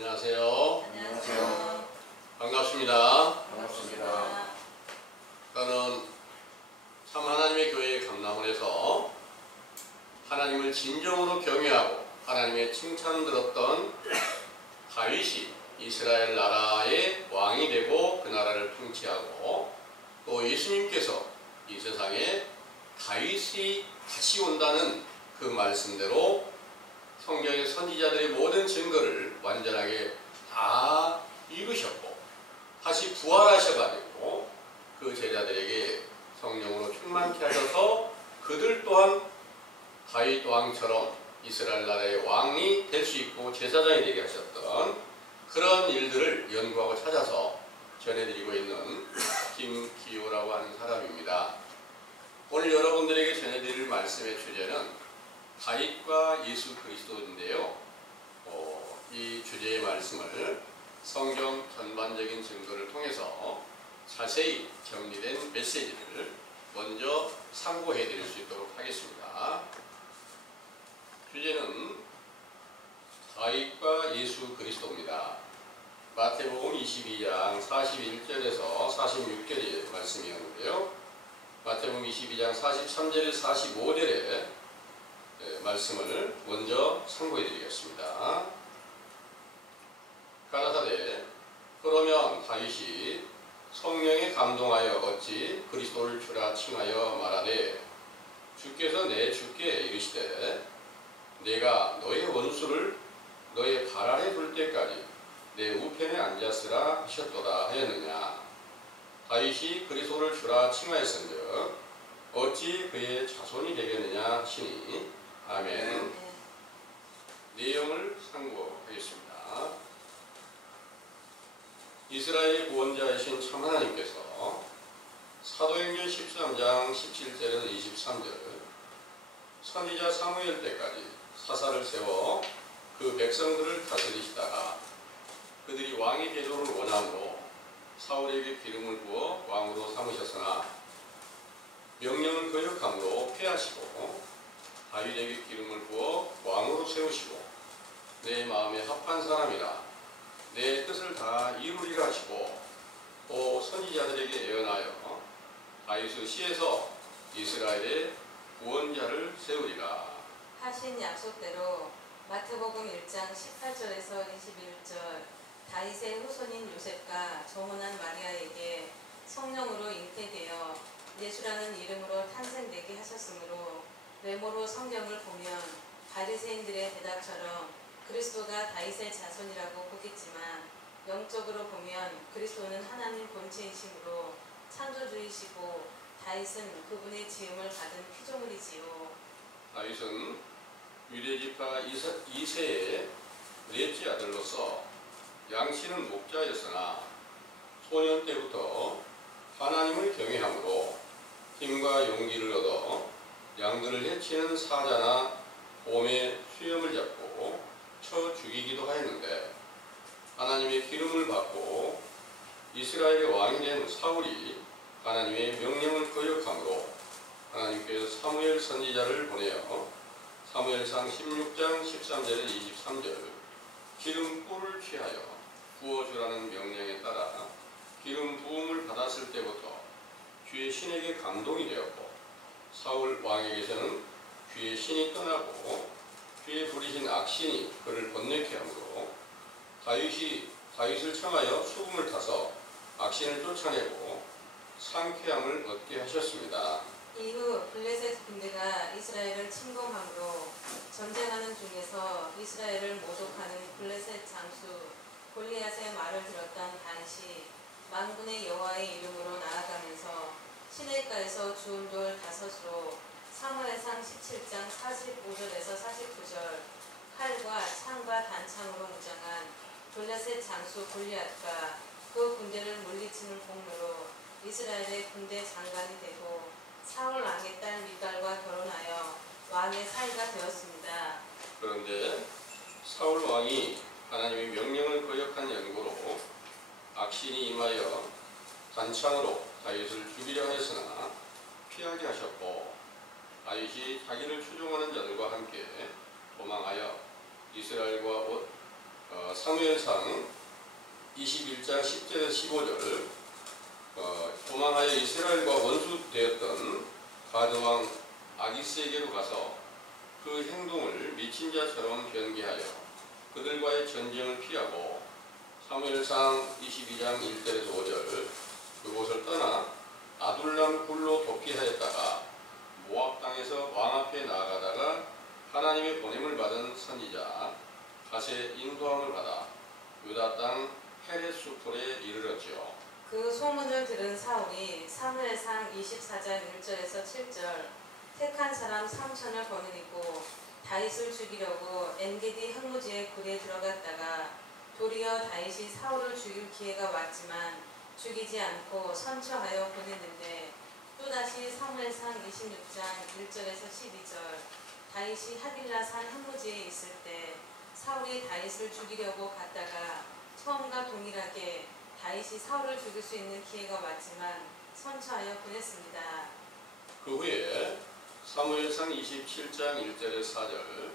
안녕하세요. 안녕하세요. 반갑습니다. 반갑습니다. 저는 참 하나님의 교회의 감남원에서 하나님을 진정으로 경외하고 하나님의 칭찬 들었던 다윗이 이스라엘 나라의 왕이 되고 그 나라를 통치하고 또 예수님께서 이 세상에 다윗이 다시 온다는 그 말씀대로 성경의 선지자들의 모든 증거를 완전하게 다 이루셨고 다시 부활하셔가지고 그 제자들에게 성령으로 충만케 하셔서 그들 또한 다윗 왕처럼 이스라엘 나라의 왕이 될 수 있고 제사장이 되게 하셨던 그런 일들을 연구하고 찾아서 전해드리고 있는 김기호라고 하는 사람입니다. 오늘 여러분들에게 전해드릴 말씀의 주제는 다윗과 예수 그리스도인데요. 이 주제의 말씀을 성경 전반적인 증거를 통해서 자세히 정리된 메시지를 먼저 상고해 드릴 수 있도록 하겠습니다. 주제는 다윗과 예수 그리스도입니다. 마태복음 22장 41절에서 46절의 말씀이었는데요. 마태복음 22장 43절에 45절에 말씀을 먼저 상고해 드리겠습니다. 가라사대 그러면 다윗이 성령에 감동하여 어찌 그리스도를 주라 칭하여 말하되 주께서 내 주께 이르시되 내가 너의 원수를 너의 발 아래 둘 때까지 내 우편에 앉았으라 하셨도다 하였느냐. 다윗이 그리스도를 주라 칭하였은즉 어찌 그의 자손이 되겠느냐 하시니 아멘. 내용을 상고하겠습니다. 이스라엘의 구원자이신 참 하나님께서 사도행전 13장 17절에서 23절 선지자 사무엘 때까지 사사를 세워 그 백성들을 다스리시다가 그들이 왕이 되도를 원함으로 사울에게 기름을 부어 왕으로 삼으셨으나 명령을 거역함으로 패하시고 다윗에게 기름을 부어 왕으로 세우시고 내 마음에 합한 사람이라 내 뜻을 다 이루리라 하시고 또 선지자들에게 예언하여 다윗의 씨에서 이스라엘의 구원자를 세우리라 하신 약속대로 마태복음 1장 18절에서 21절 다윗의 후손인 요셉과 정혼한 마리아에게 성령으로 잉태되어 예수라는 이름으로 탄생되게 하셨으므로 외모로 성경을 보면 바리새인들의 대답처럼 그리스도가 다윗의 자손이라고 보겠지만 영적으로 보면 그리스도는 하나님 본체이심으로 창조주이시고 다윗은 그분의 지음을 받은 피조물이지요. 다윗은 유대지파 이세의 넷째 아들로서 양씨는 목자였으나 소년 때부터 하나님을 경외함으로 힘과 용기를 얻어 양들을 해치는 사자나 곰의 수염을 잡고 쳐 죽이기도 하였는데 하나님의 기름을 받고 이스라엘의 왕이 된 사울이 하나님의 명령을 거역함으로 하나님께서 사무엘 선지자를 보내어 사무엘상 16장 13절에 23절 기름 꿀을 취하여 부어주라는 명령에 따라 기름 부음을 받았을 때부터 주의 신에게 감동이 되었고 사울 왕에게서는 주의 신이 떠나고 주의 부리신 악신이 그를 번뇌케 하므로 다윗을 청하여 수금을 타서 악신을 쫓아내고 상쾌함을 얻게 하셨습니다. 이후 블레셋 군대가 이스라엘을 침공함으로 전쟁하는 중에서 이스라엘을 모독하는 블레셋 장수 골리앗의 말을 들었던 다윗이 만군의 여호와의 이름으로 나아가면서 시내가에서 주운 돌 5으로 사무엘상 17장 45절에서 49절 칼과 창과 단창으로 무장한 블레셋 장수 골리앗과 그 군대를 물리치는 공로로 이스라엘의 군대 장관이 되고 사울 왕의 딸 미갈과 결혼하여 왕의 사위가 되었습니다. 그런데 사울 왕이 하나님의 명령을 거역한 연고로 악신이 임하여 단창으로 다윗을 죽이려 하였으나 피하게 하셨고 다윗이 자기를 추종하는 자들과 함께 도망하여 이스라엘과 사무엘상 21장 10절에서 15절 도망하여 이스라엘과 원수되었던 가드왕 아기스에게로 가서 그 행동을 미친 자처럼 변개하여 그들과의 전쟁을 피하고 사무엘상 22장 1절에서 5절 그곳을 떠나 아둘람 굴로 도피하였다가 모압 땅에서 왕 앞에 나아가다가 하나님의 보냄을 받은 선지자 갓의 인도함을 받아 유다 땅 헤레스풀에 이르렀지요. 그 소문을 들은 사울이 사무엘상 24장 1절에서 7절 택한 사람 3천을 거느리고 다윗을 죽이려고 엔게디 항무지의 굴에 들어갔다가 도리어 다윗이 사울을 죽일 기회가 왔지만 죽이지 않고 선처하여 보냈는데 또다시 사무엘상 26장 1절에서 12절 다윗이 하빌라산 항무지에 있을 때 사울이 다윗을 죽이려고 갔다가 처음과 동일하게 다윗이 사울을 죽일 수 있는 기회가 왔지만 선처하여 보냈습니다. 그 후에 사무엘상 27장 1절에서 4절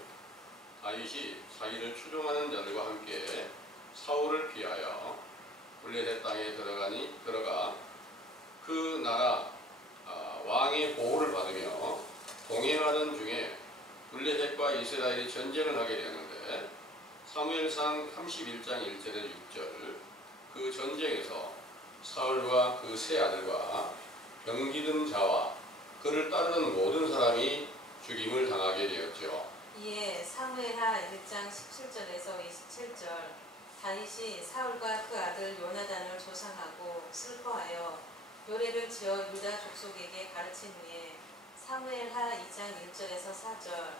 다윗이 자기를 추종하는 자들과 함께 사울을 피하여 블레셋 땅에 들어가 그 나라 왕의 보호를 받으며 동행하던 중에 블레셋과 이스라엘이 전쟁을 하게 되었는데 사무엘상 31장 1절에서 6절 그 전쟁에서 사울과 그 세 아들과 병기든 자와 그를 따르는 모든 사람이 죽임을 당하게 되었죠. 이에 사무엘하 1장 17절에서 27절 다윗이 사울과 그 아들 요나단을 조상하고 슬퍼하여 노래를 지어 유다 족속에게 가르친 후에 사무엘하 2장 1절에서 4절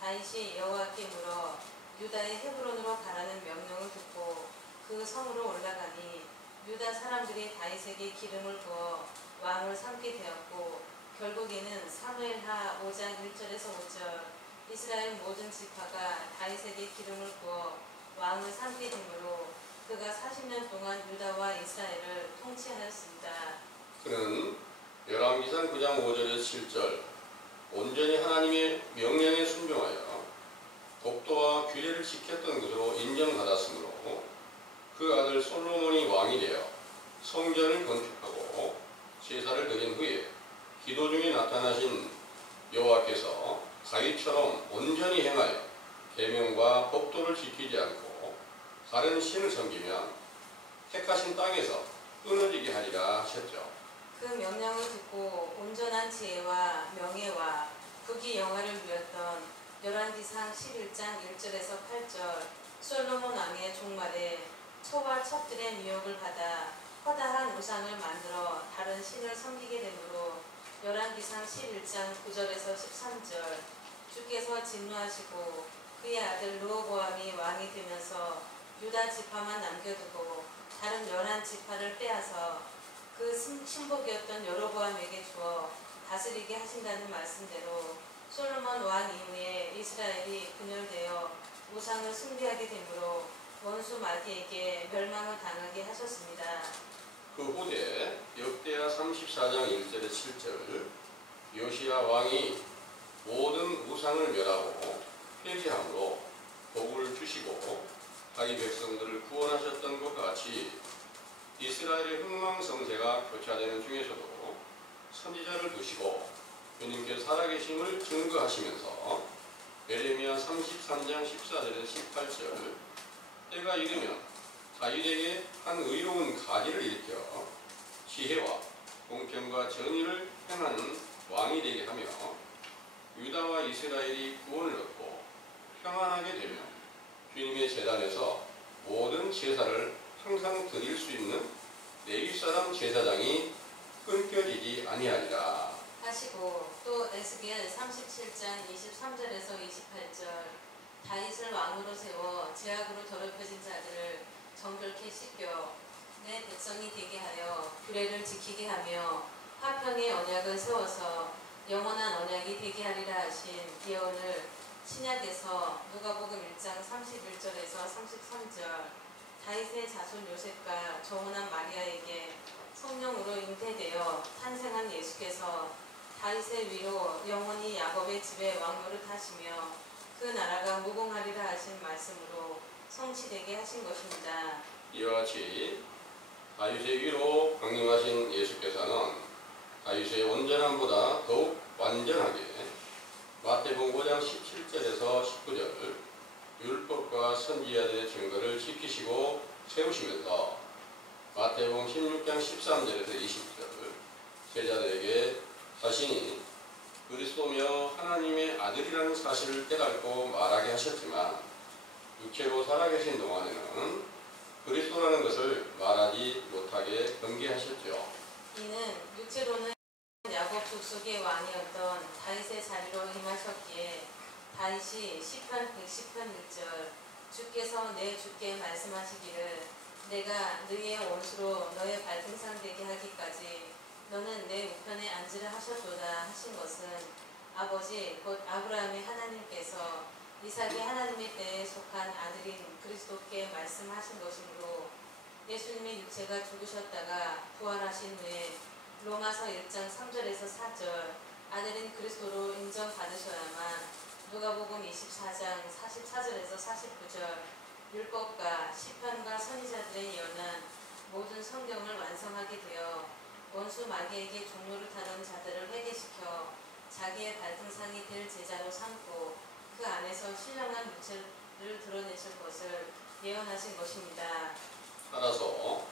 다윗이 여호와께 물어 유다의 헤브론으로 가라는 명령을 듣고 그 성으로 올라가니 유다 사람들이 다윗에게 기름을 부어 왕을 삼게 되었고 결국에는 사무엘하 5장 1절에서 5절 이스라엘 모든 지파가 다윗에게 기름을 부어 왕을 삼게 되므로 그가 40년 동안 유다와 이스라엘을 통치하였습니다. 그는 열왕기상 9장 5절에서 7절 온전히 하나님의 명령에 순종하여 법도와 규례를 지켰던 것으로 인정받았으므로 그 아들 솔로몬이 왕이 되어 성전을 건축하고 제사를 드린 후에 기도 중에 나타나신 여호와께서 다윗처럼 온전히 행하여 계명과 법도를 지키지 않고 다른 신을 섬기면 택하신 땅에서 끊어지게 하리라 하셨죠. 그 명령을 듣고 온전한 지혜와 명예와 국위 영화를 누렸던 열왕기상 11장 1절에서 8절 솔로몬 왕의 종말에 초와 첩들의 미혹을 받아 허다한 우상을 만들어 다른 신을 섬기게 되므로 열왕기상 11장 9절에서 13절 주께서 진노하시고 그의 아들 르호보암이 왕이 되면서 유다 지파만 남겨두고 다른 11지파를 빼앗아 그 신복이었던 여로보암에게 주어 다스리게 하신다는 말씀대로 솔로몬 왕 이후에 이스라엘이 분열되어 우상을 숭배하게 되므로 원수 마귀에게 멸망을 당하게 하셨습니다. 그 후에 역대하 34장 1절에 7절 요시야 왕이 모든 우상을 멸하고 폐지함으로 복을 주시고 자기 백성들을 구원하셨던 것과 같이 이스라엘의 흥망성쇠가 교차되는 중에서도 선지자를 두시고 주님께서 살아계심을 증거하시면서 예레미야 33장 14절에서 18절 때가 이르면 다윗에게 한 의로운 가지를 일으켜 지혜와 공평과 정의를 행하는 왕이 되게 하며 유다와 이스라엘이 구원을 얻고 평안하게 되며 주님의 제단에서 모든 제사를 항상 드릴 수 있는 레위 사람 제사장이 끊겨지지 아니하리라 하시고 또 에스겔 37장 23절에서 28절 다윗을 왕으로 세워 죄악으로 더럽혀진 자들을 정결케 씻겨 내 백성이 되게 하여 규례를 지키게 하며 화평의 언약을 세워서 영원한 언약이 되게 하리라 하신 예언을 신약에서 누가복음 1장 31절에서 33절 다윗의 자손 요셉과 정혼한 마리아에게 성령으로 잉태되어 탄생한 예수께서 다윗의 위로 영원히 야곱의 집에 왕노릇 하시며 그 나라가 무궁하리라 하신 말씀으로 성취되게 하신 것입니다. 이와 같이 다윗의 위로 강림하신 예수께서는 다윗의 온전함보다 더욱 완전하게 마태복음 5장 17절에서 19절 율법과 선지자들의 증거를 지키시고 세우시면서 마태복음 16장 13절에서 20절 제자들에게 자신이 그리스도며 하나님의 아들이라는 사실을 깨닫고 말하게 하셨지만 육체로 살아계신 동안에는 그리스도라는 것을 말하지 못하게 경계하셨죠. 이는 육체로는 야곱 족속의 왕이었던 다윗의 자리로 임하셨기에 다윗이 시편 110편 1절 주께서 내 주께 말씀하시기를 내가 너희의 원수로 너의 발등상 되게 하기까지 너는 내 우편에 앉으라 하셨도다 하신 것은 아버지 곧 아브라함의 하나님께서 이삭의 하나님의 때에 속한 아들인 그리스도께 말씀하신 것이므로 예수님의 육체가 죽으셨다가 부활하신 후에 로마서 1장 3절에서 4절 아들인 그리스도로 인정받으셔야만 누가복음 24장 44절에서 49절 율법과 시편과 선지자들의 예언한 모든 성경을 완성하게 되어 원수 마귀에게 종로를 타던 자들을 회개시켜 자기의 발등상이 될 제자로 삼고 그 안에서 신령한 육체를 드러내실 것을 예언하신 것입니다. 따라서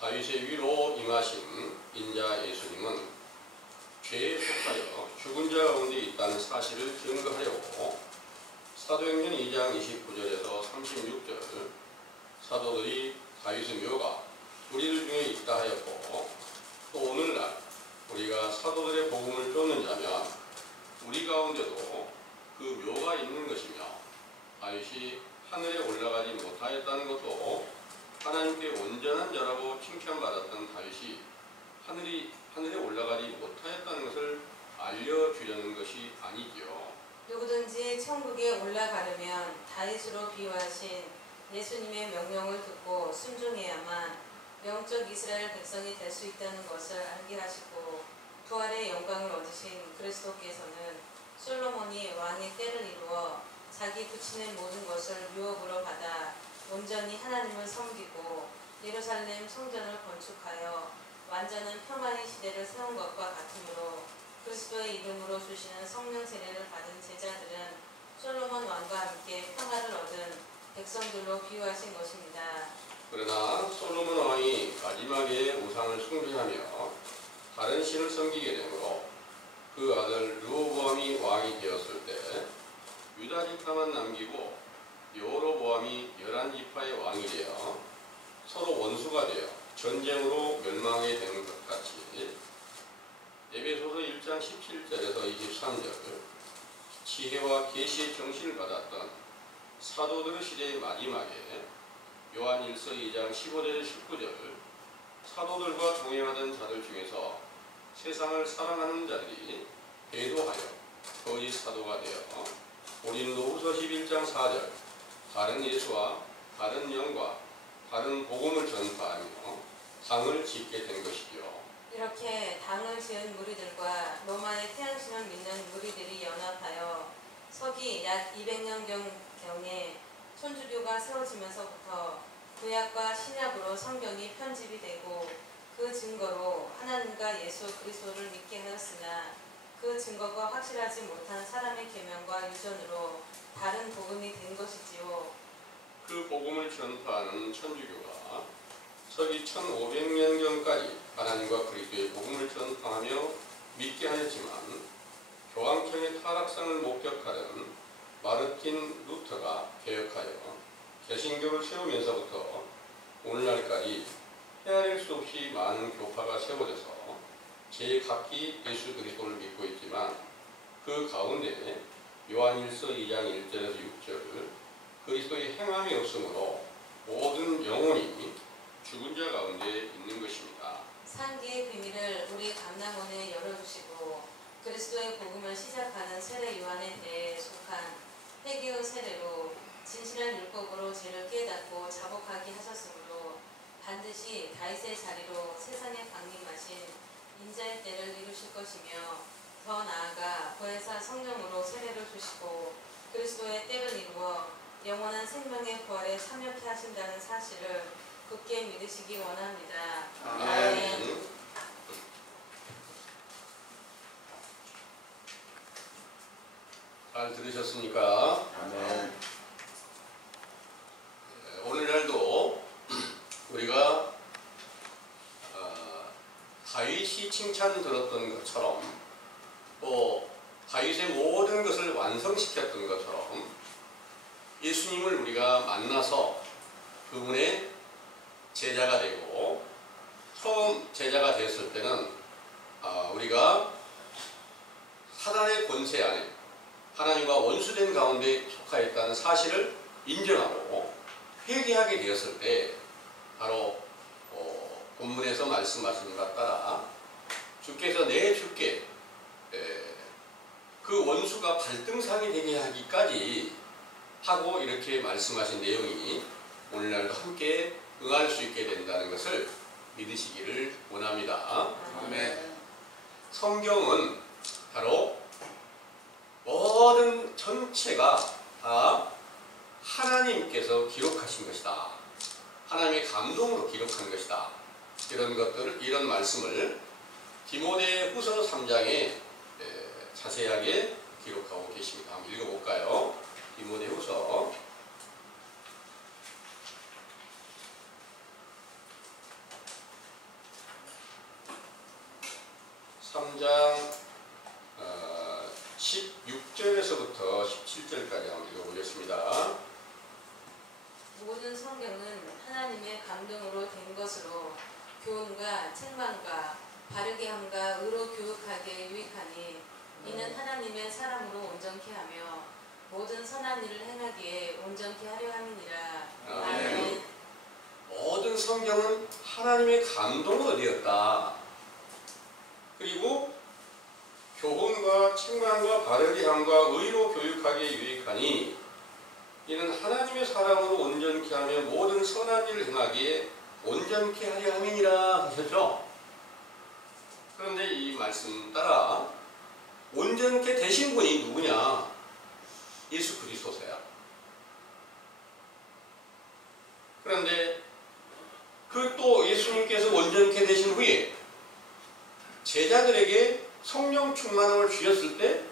다윗의 위로 임하신 인자 예수님은 죄에 속하여 죽은 자 가운데 있다는 사실을 증거하려고 사도행전 2장 29절에서 36절 사도들이 다윗의 묘가 우리들 중에 있다 하였고 또 오늘날 우리가 사도들의 복음을 쫓는 자면 우리 가운데도 그 묘가 있는 것이며 다윗이 하늘에 올라가지 못하였다는 것도 하나님께 온전한 자라고 칭찬받았던 다윗이 하늘에 올라가지 못하였다는 것을 알려주려는 것이 아니지요. 누구든지 천국에 올라가려면 다윗으로 비유하신 예수님의 명령을 듣고 순종해야만 영적 이스라엘 백성이 될 수 있다는 것을 알게 하시고 부활의 영광을 얻으신 그리스도께서는 솔로몬이 왕의 때를 이루어 자기 부친의 모든 것을 유업으로 받아 온전히 하나님을 섬기고 예루살렘 성전을 건축하여 완전한 평안의 시대를 세운 것과 같으므로 그리스도의 이름으로 주시는 성령 세례를 받은 제자들은 솔로몬 왕과 함께 평화를 얻은 백성들로 비유하신 것입니다. 그러나 솔로몬 왕이 마지막에 우상을 숭배하며 다른 신을 섬기게 되므로 그 아들 르호보암이 왕이 되었을 때 유다 지파만 남기고 여로보암이 11지파의 왕이 되어 서로 원수가 되어 전쟁으로 멸망하게 되는 것 같이 에베소서 1장 17절에서 23절 지혜와 계시의 정신을 받았던 사도들의 시대의 마지막에 요한 1서 2장 15절 19절 사도들과 동행하던 자들 중에서 세상을 사랑하는 자들이 배도하여 거짓 사도가 되어 고린도후서 11장 4절 다른 예수와 다른 영과 다른 복음을 전파하며 당을 짓게 된 것이죠. 이렇게 당을 지은 무리들과 로마의 태양신을 믿는 무리들이 연합하여 서기 약 200년경에 천주교가 세워지면서부터 구약과 신약으로 성경이 편집이 되고 그 증거로 하나님과 예수 그리스도를 믿게 하였으나 그 증거가 확실하지 못한 사람의 계명과 유전으로 다른 복음이 된 것이지요. 그 복음을 전파하는 천주교가 서기 1500년경까지 하나님과 그리스도의 복음을 전파하며 믿게 하였지만 교황청의 타락상을 목격하던 마르틴 루터가 개혁하여 개신교를 세우면서부터 오늘날까지 헤아릴 수 없이 많은 교파가 세워져서 제각기 예수 그리스도를 믿고 있지만 그 가운데 요한일서 2장 1절에서 6절 그리스도의 행함이 없으므로 모든 영혼이 죽은 자 가운데 있는 것입니다. 상기의 비밀을 우리 감남원에 열어주시고 그리스도의 복음을 시작하는 세례 요한에 대해 속한 회개의 세례로 진실한 율법으로 죄를 깨닫고 자복하게 하셨으므로 반드시 다윗의 자리로 세상에 강림하신 인자의 때를 이루실 것이며 더 나아가 보혜사 성령으로 세례를 주시고 그리스도의 때를 이루어 영원한 생명의 부활에 참여케 하신다는 사실을 굳게 믿으시기 원합니다. 아멘. 잘 들으셨습니까? 아멘. 오늘날도 우리가 다윗이 칭찬 들었던 것처럼 또 다윗의 모든 것을 완성시켰던 것처럼 예수님을 우리가 만나서 그분의 제자가 되고 처음 제자가 됐을 때는 우리가 사단의 권세 안에 하나님과 원수된 가운데 속하였다는 사실을 인정하고 회개하게 되었을 때 바로 본문에서 말씀하신 것 따라 주께서 내 주께 그 원수가 발등상이 되게 하기까지 하고 이렇게 말씀하신 내용이 오늘날도 함께 응할 수 있게 된다는 것을 믿으시기를 원합니다. 아멘. 성경은 바로 모든 전체가 다 하나님께서 기록하신 것이다. 하나님의 감동으로 기록한 것이다. 이런 말씀을 디모데후서 3장에 자세하게 기록하고 계십니다. 한번 읽어볼까요? 디모데후서 3장 16절에서부터 17절까지 한번 읽어보겠습니다. 모든 성경은 하나님의 감동으로 된 것으로 교훈과 책망과 바르게 함과 의로 교육하기에 유익하니 이는 하나님의 사람으로 온전케 하며 모든 선한 일을 행하기에 온전케 하려 함이니라. 아멘. 모든 성경은 하나님의 감동으로 되었다. 그리고 교훈과 책망과 바르게 함과 의로 교육하기에 유익하니 이는 하나님의 사람으로 온전케 하며 모든 선한 일을 행하기에 온전케 하려 함이니라 하셨죠. 그런데 이 말씀 따라 온전케 되신 분이 누구냐? 예수 그리스도세요. 그런데 그 또 예수님께서 온전케 되신 후에 제자들에게 성령 충만함을 주셨을 때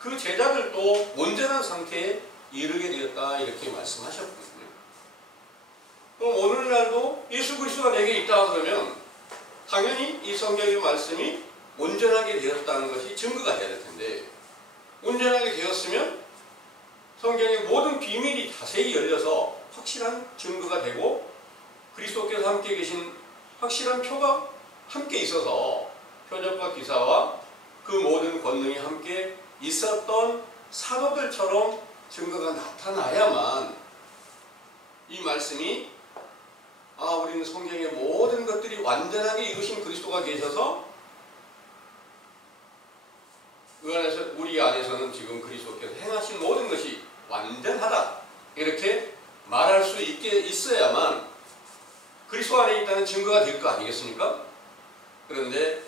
그 제자들도 온전한 상태에 이르게 되었다 이렇게 말씀하셨거든요. 그럼 오늘날도 예수 그리스도가 내게 있다 그러면 당연히 이 성경의 말씀이 온전하게 되었다는 것이 증거가 돼야 될 텐데 온전하게 되었으면 성경의 모든 비밀이 자세히 열려서 확실한 증거가 되고 그리스도께서 함께 계신 확실한 표가 함께 있어서 표적과 기사와 그 모든 권능이 함께 있었던 사도들처럼 증거가 나타나야만 이 말씀이 우리는 성경의 모든 것들이 완전하게 이루신 그리스도가 계셔서 그 안에서 우리 안에서는 지금 그리스도께서 행하신 모든 것이 완전하다 이렇게 말할 수 있어야만 그리스도 안에 있다는 증거가 될 거 아니겠습니까? 그런데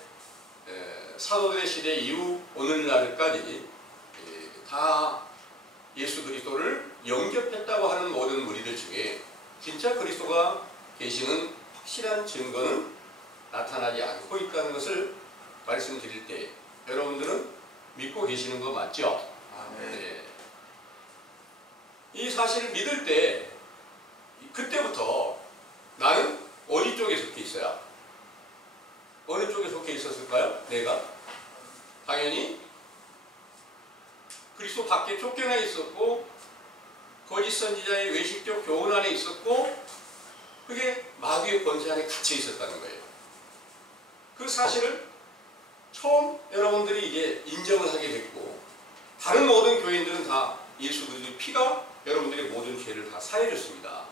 사도들의 시대 이후 오늘날까지 다 예수 그리스도를 영접했다고 하는 모든 무리들 중에 진짜 그리스도가 계시는 확실한 증거는 나타나지 않고 있다는 것을 말씀드릴 때 여러분들은 믿고 계시는 거 맞죠? 아멘. 이 사실을 믿을 때 그때부터 나는 어디 쪽에 속해 있어야? 어느 쪽에 속해 있었을까요? 내가? 당연히 그리스도 밖에 쫓겨나 있었고 거짓 선지자의 외식적 교훈 안에 있었고 그게 마귀의 권세 안에 갇혀 있었다는 거예요. 그 사실을 처음 여러분들이 이제 인정을 하게 됐고 다른 모든 교인들은 다 예수 그리스도의 피가 여러분들의 모든 죄를 다 사해줬습니다.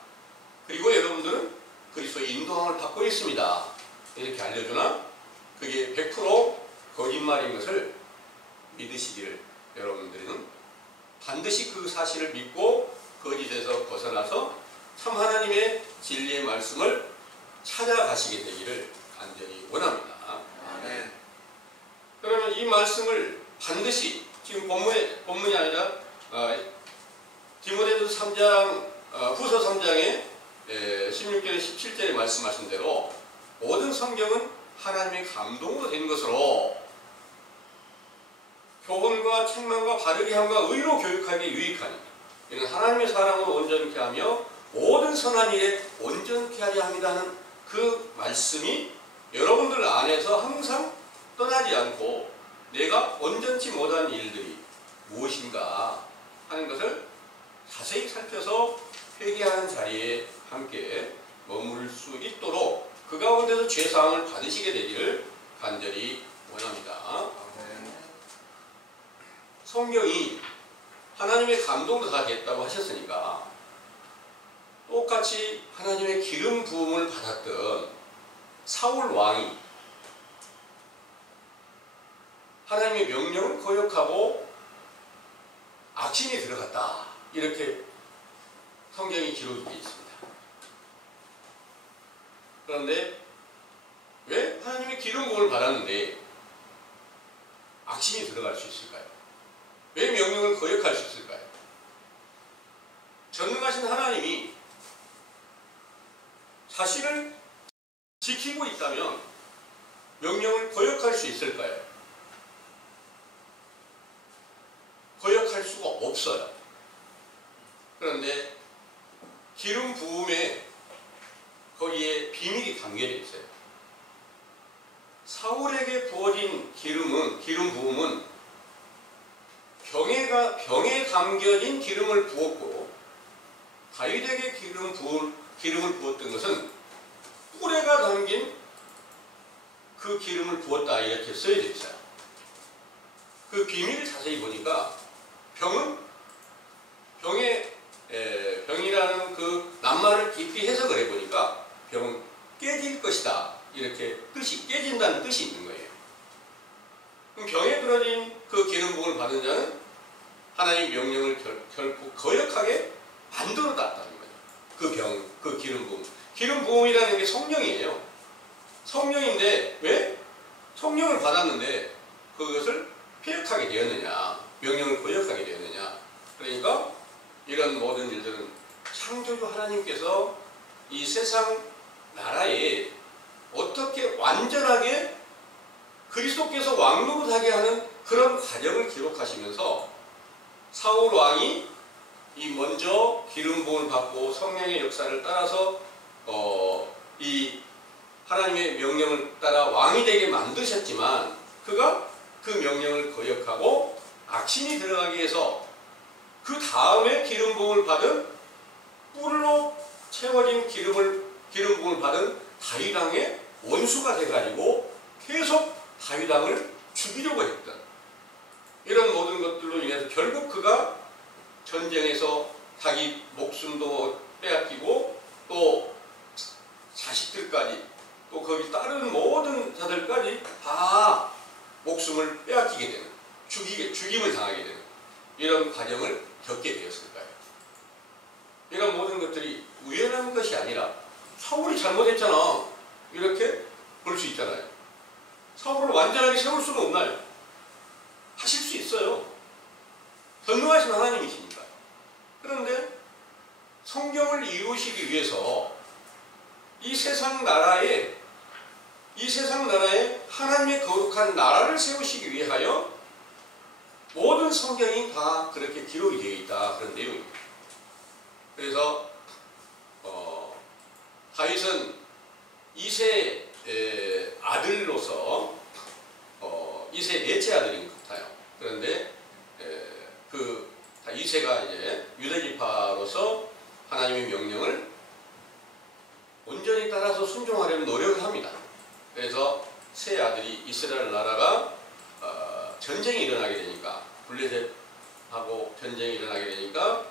그리고 여러분들은 그리스도의 인도함을 받고 있습니다. 이렇게 알려주나 그게 100% 거짓말인 것을 믿으시기를 여러분들은 반드시 그 사실을 믿고 거짓에서 벗어나서 참 하나님의 진리의 말씀을 찾아가시게 되기를 간절히 원합니다. 아멘. 그러면 이 말씀을 반드시 지금 본문이 아니라 디모데전서 3장 후서 3장에 16절에 17절에 말씀하신 대로 모든 성경은 하나님의 감동으로 된 것으로 교훈과 책망과 바르게 함과 의로 교육하기에 유익하니 이는 하나님의 사랑으로 온전케 하며 모든 선한 일에 온전케 하려 합니다는 그 말씀이 여러분들 안에서 항상 떠나지 않고 내가 온전치 못한 일들이 무엇인가 하는 것을 자세히 살펴서 회개하는 자리에 함께 머물 수 있도록 그 가운데서 죄사함을 받으시게 되기를 간절히 원합니다. 아멘. 성경이 하나님의 감동도 다 됐다고 하셨으니까 똑같이 하나님의 기름 부음을 받았던 사울 왕이 하나님의 명령을 거역하고 악신이 들어갔다. 이렇게 성경이 기록이 되어 있습니다. 그런데 왜 하나님의 기름 부음을 받았는데 악신이 들어갈 수 있을까요? 왜 명령을 거역할 수 있을까요? 전능하신 하나님이 자신을 지키고 있다면 명령을 거역할 수 있을까요? 거역할 수가 없어요. 그런데 기름 부음에 거기에 비밀이 담겨져 있어요. 사울에게 부어진 기름 부음은 병에 감겨진 기름을 부었고 다윗에게 기름을 부었던 것은 꿀에가 담긴 그 기름을 부었다 이렇게 써져 있어요. 그 비밀을 자세히 보니까 병이라는 그 낱말을 깊이 해석을 해보니까 병은 깨질 것이다 이렇게 뜻이 깨진다는 뜻이 있는 거예요. 그럼 병에 들어진 그 기름 부음을 받은 자는 하나님의 명령을 결코 거역하게 만들어놨다는 거예요. 그 기름 부음. 기름 부음이라는 게 성령이에요. 성령인데 왜? 성령을 받았는데 그것을 폐역하게 되었느냐, 명령을 거역하게 되었느냐. 그러니까 이런 모든 일들은 창조주 하나님께서 이 세상 나라에 어떻게 완전하게 그리스도께서 왕노릇하게 하는 그런 과정을 기록하시면서 사울 왕이 이 먼저 기름 부음을 받고 성령의 역사를 따라서 이 하나님의 명령을 따라 왕이 되게 만드셨지만 그가 그 명령을 거역하고 악신이 들어가기 위해서 그 다음에 기름 부음을 받은 뿔로 채워진 기름 부음을 받은 다윗 왕의 원수가 돼가지고 계속 다윗 왕을 죽이려고 했던 이런 모든 것들로 인해서 결국 그가 전쟁에서 자기 목숨도 빼앗기고 또 자식들까지 또 거기 따르는 모든 자들까지 다 목숨을 빼앗기게 되는 죽임을 당하게 되는 이런 과정을 겪게 되었을까요? 이런 모든 것들이 우연한 것이 아니라 사울이 잘못했잖아 이렇게 볼 수 있잖아요. 사울을 완전하게 세울 수는 없나요? 하실 수 있어요. 전능하신 하나님이시니까. 그런데 성경을 이루시기 위해서 이 세상 나라에 하나님의 거룩한 나라를 세우시기 위하여 모든 성경이 다 그렇게 기록이 되어 있다. 그런 내용입니다. 그래서 다윗은 이세 아들로서 이세 넷째 아들인 것 같아요. 그런데 그 이세가 이제 유다 지파로서 하나님의 명령을 온전히 따라서 순종하려는 노력을 합니다. 그래서 세 아들이 이스라엘 나라가 전쟁이 일어나게 되니까 블레셋하고 전쟁이 일어나게 되니까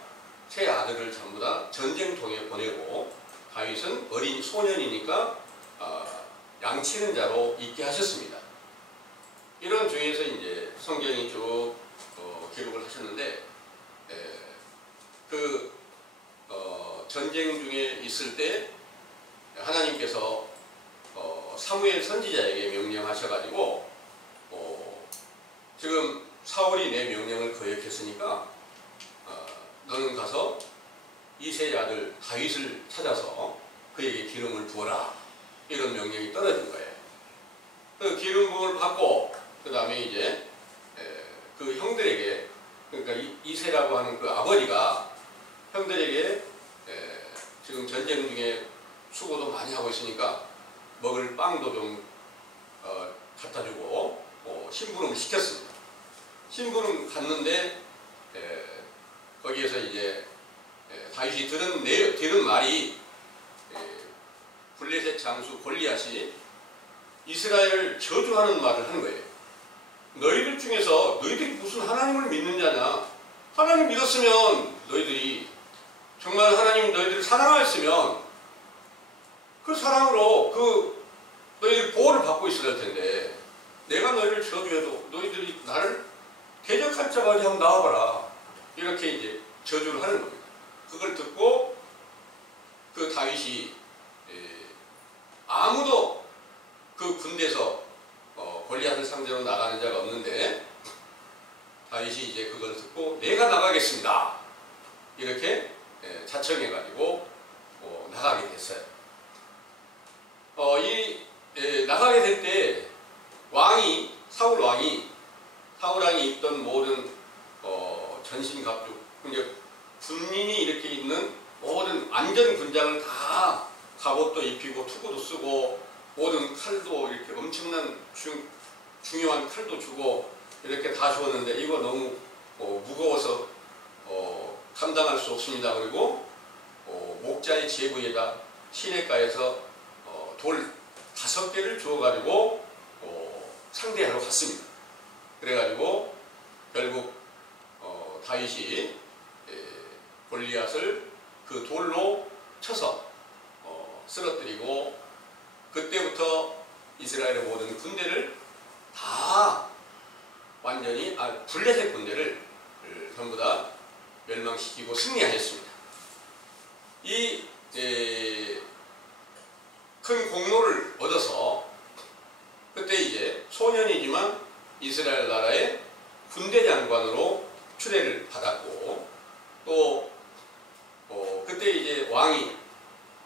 세 아들을 전부 다 전쟁통에 보내고 다윗은 어린 소년이니까 양치는 자로 있게 하셨습니다. 이런 중에서 이제 성경이 쭉 기록을 하셨는데 전쟁 중에 있을 때 하나님께서 사무엘 선지자에게 명령하셔가지고 지금 사울이 내 명령을 거역했으니까 너는 가서 이새의 아들 다윗을 찾아서 그에게 기름을 부어라. 이런 명령이 떨어진 거예요. 그 기름 부음을 받고 그 다음에 이제 그 형들에게, 그러니까 이새라고 하는 그 아버지가 형들에게 지금 전쟁 중에 수고도 많이 하고 있으니까 먹을 빵도 좀 갖다 주고 심부름을 시켰습니다. 심부름 갔는데 거기에서 이제 다윗이 들은 말이 블레셋 장수 골리앗이 이스라엘을 저주하는 말을 하는 거예요. 너희들 중에서 너희들이 무슨 하나님을 믿는 자냐? 하나님 믿었으면 너희들이 정말 하나님 너희들을 사랑하였으면 그 사랑으로 그 너희들 보호를 받고 있어야 할 텐데 내가 너희를 저주해도 너희들이 나를 대적할 자가 어디 한번 나와봐라. 이렇게 이제 저주를 하는 겁니다. 그걸 듣고 그 다윗이 아무도 그 군대에서 골리앗을 상대로 나가는 자가 없는데 다윗이 이제 그걸 듣고 내가 나가겠습니다. 이렇게 자청해가지고 나가게 됐어요. 나가게 될 때 사울 왕이 입던 모든 전신 갑주, 이제 군인이 이렇게 입는 모든 안전 군장을 다 갑옷도 입히고 투구도 쓰고 모든 칼도 이렇게 엄청난 중요한 칼도 주고 이렇게 다 주었는데 이거 너무 무거워서 감당할 수 없습니다. 그리고 목자의 제부에다 시냇가에서 돌 5개를 주어가지고 상대하러 갔습니다. 그래가지고 결국 다윗이 골리앗을 그 돌로 쳐서 쓰러뜨리고 그때부터 이스라엘의 모든 군대를 다 완전히 블레셋 군대를 전부 다 멸망시키고 승리하였습니다. 이 큰 공로를 얻어서 그때 이제 소년이지만 이스라엘 나라의 군대 장관으로 추대를 받았고 또 그때 이제 왕이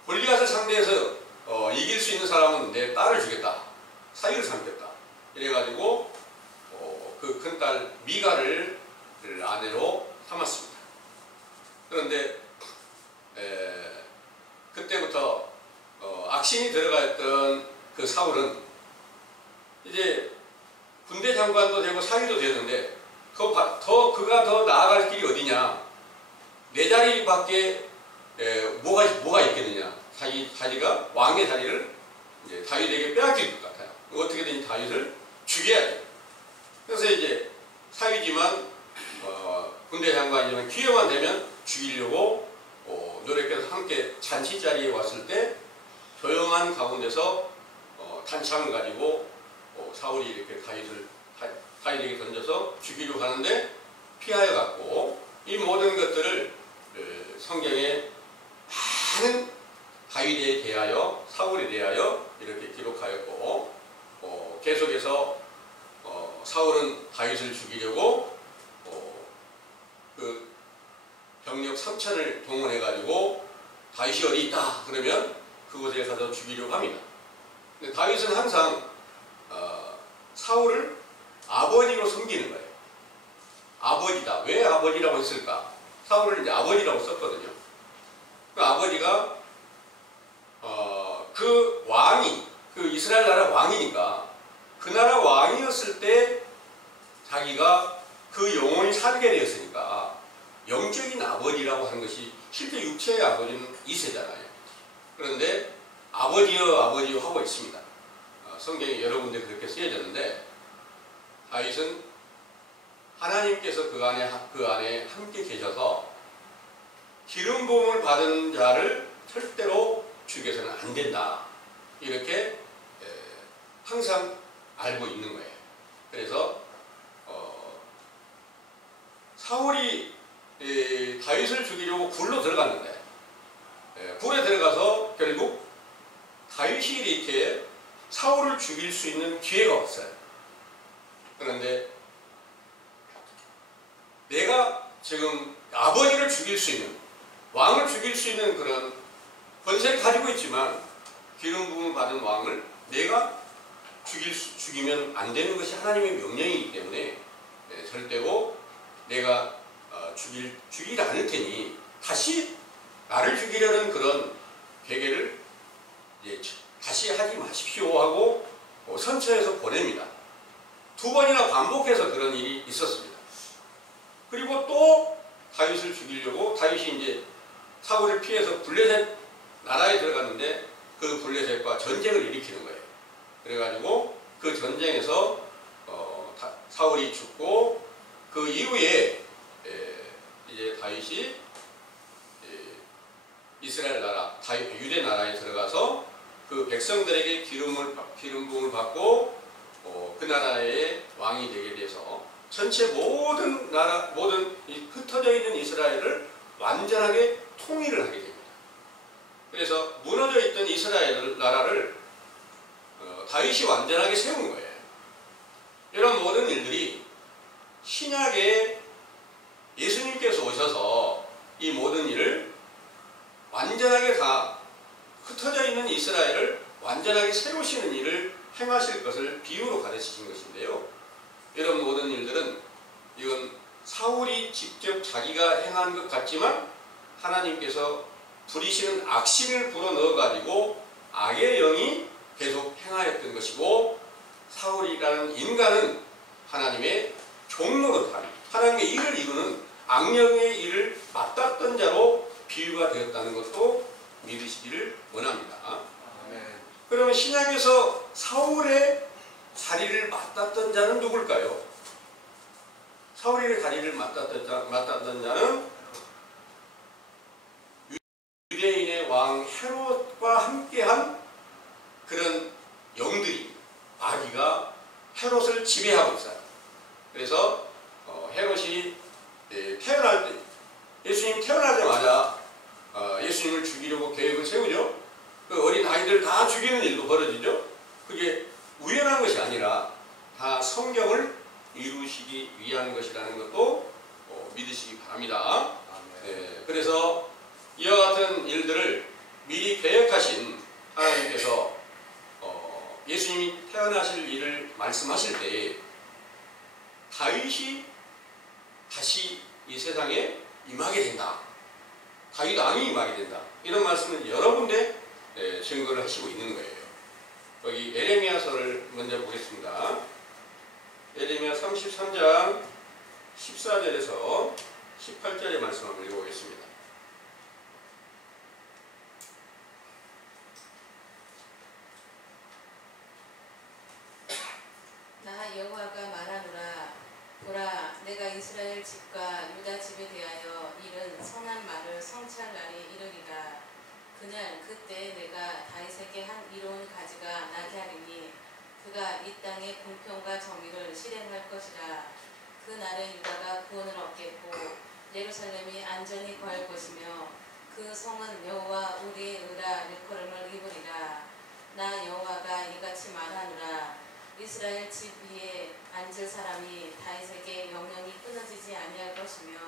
골리앗을 상대해서 이길 수 있는 사람은 내 딸을 주겠다. 사위를 삼겠다. 이래가지고 그 큰딸 미가를 아내로 삼았습니다. 그런데 그때부터 악신이 들어가 있던 그 사울은 이제 군대 장관도 되고 사위도 되는데 그가 더 나아갈 길이 어디냐? 내 자리밖에 뭐가 있겠느냐? 자기가 왕의 자리를 이제 다윗에게 빼앗길 것 같아요. 어떻게든 다윗을 죽여야 돼. 그래서 이제 사위지만 군대 장관이지만 기회만 되면 죽이려고 노력해서 함께 잔치 자리에 왔을 때 조용한 가운데서 탄창을 가지고 사울이 이렇게 다윗에게 던져서 죽이려고 하는데 피하여 갔고 이 모든 것들을 성경에 많은 다윗에 대하여 사울에 대하여 이렇게 기록하였고 계속해서 사울은 다윗을 죽이려고 그 병력 3,000을 동원해 가지고 다윗이 어디 있다 그러면 그곳에 가서 죽이려고 합니다. 근데 다윗은 항상 사울을 아버지로 섬기는 거예요. 아버지다. 왜 아버지라고 했을까? 사울을 이제 아버지라고 썼거든요. 그 아버지가 그 왕이 그 이스라엘 나라 왕이니까 그 나라 왕이었을 때 자기가 그 영혼이 살게 되었으니까 영적인 아버지라고 하는 것이 실제 육체의 아버지는 이세잖아요. 그런데 아버지여 아버지여 하고 있습니다. 성경에 여러 군데 그렇게 쓰여졌는데 다윗은 하나님께서 그 안에 함께 계셔서 기름 부음을 받은 자를 절대로 죽여서는 안 된다. 이렇게 항상 알고 있는 거예요. 그래서 사울이 다윗을 죽이려고 굴로 들어갔는데 굴에 들어가서 결국 다윗이 이렇게 사울을 죽일 수 있는 기회가 없어요. 그런데 내가 지금 아버지를 죽일 수 있는, 왕을 죽일 수 있는 그런 권세를 가지고 있지만 기름 부음을 받은 왕을 내가 죽이면 안 되는 것이 하나님의 명령이기 때문에 절대로 내가 죽이지 않을 테니 다시 나를 죽이려는 그런 계획을 다시 하지 마십시오 하고 선처해서 보냅니다. 2번이나 반복해서 그런 일이 있었습니다. 그리고 또 다윗을 죽이려고 다윗이 이제 사울을 피해서 블레셋 나라에 들어갔는데 그 블레셋과 전쟁을 일으키는 거예요. 그래가지고 그 전쟁에서 사울이 죽고 그 이후에 이제 다윗이 이스라엘 나라, 유대 나라에 들어가서 그 백성들에게 기름 부음을 받고 그 나라의 왕이 되게 돼서 전체 모든 흩어져 있는 이스라엘을 완전하게 통일을 하게 됩니다. 그래서 무너져 있던 이스라엘 나라를 다윗이 완전하게 세운 거예요. 이런 모든 일들이 신약에 예수님께서 오셔서 이 모든 일을 완전하게 다 흩어져 있는 이스라엘을 완전하게 세우시는 일을 행하실 것을 비유로 가르치신 것인데요. 이런 모든 일들은 이건 사울이 직접 자기가 행한 것 같지만 하나님께서 부리시는 악신을 불어넣어가지고 악의 영이 계속 행하였던 것이고, 사울이라는 인간은 하나님의 종로로 하나님의 일을 이루는 악령의 일을 맡았던 자로 비유가 되었다는 것도 믿으시기를 원합니다. 아멘. 그러면 신약에서 사울의 자리를 맡았던 자는 누굴까요? 사울의 자리를 맡았던 자는 유대인의 왕 헤롯과 함께한 그런 영들이, 마귀가 헤롯을 지배하고 있어요. 그래서 헤롯이 태어날 때, 예수님 태어나자마자 예수님을 죽이려고 계획을 세우죠. 그 어린 아이들 다 죽이는 일도 벌어지죠. 그게 우연한 것이 아니라 다 성경을 이루시기 위한 것이라는 것도 믿으시기 바랍니다. 그래서 이와 같은 일들을 미리 계획하신 하나님께서 예수님이 태어나실 일을 말씀하실 때 다윗이 다시 이 세상에 임하게 된다, 다윗 왕이 임하게 된다, 이런 말씀을 여러 군데 증거를 하시고 있는 거예요. 여기 에레미야서를 먼저 보겠습니다. 에레미야 33장 14절에서 18절의 말씀 한번 읽어보겠습니다. 나 여호와가 말하노라. 보라, 내가 이스라엘 집과 유다 집에 대하여 이른 선한 말을 성취할 날이 이르리라. 그날 그때 내가 다윗에게 한 이로운 가지가 나게 하리니 그가 이 땅의 공평과 정의를 실행할 것이라. 그 날에 유다가 구원을 얻겠고 예루살렘이 안전히 거할 것이며 그 성은 여호와 우리의 의라 일컬음을 입으리라. 나 여호와가 이같이 말하노라. 이스라엘 집 위에 앉을 사람이 다윗에게 영영이 끊어지지 아니할 것이며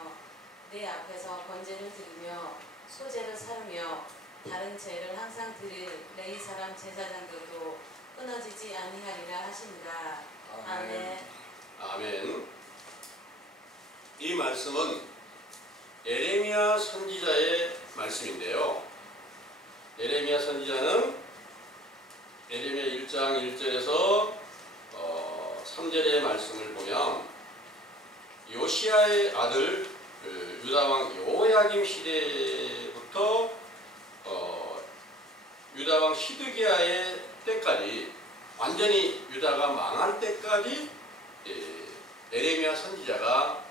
내 앞에서 번제를 드리며 소제를 사르며 다른 죄를 항상 드릴 레위 사람 제사장들도 끊어지지 아니하리라 하십니다. 아멘. 아멘. 이 말씀은 에레미야 선지자의 말씀인데요. 에레미야 선지자는 에레미야 1장 1절에서 3절의 말씀을 보면 요시야의 아들 유다왕 여호야김 시대부터 유다왕 시드기야의 때까지, 완전히 유다가 망할 때까지 에레미야 선지자가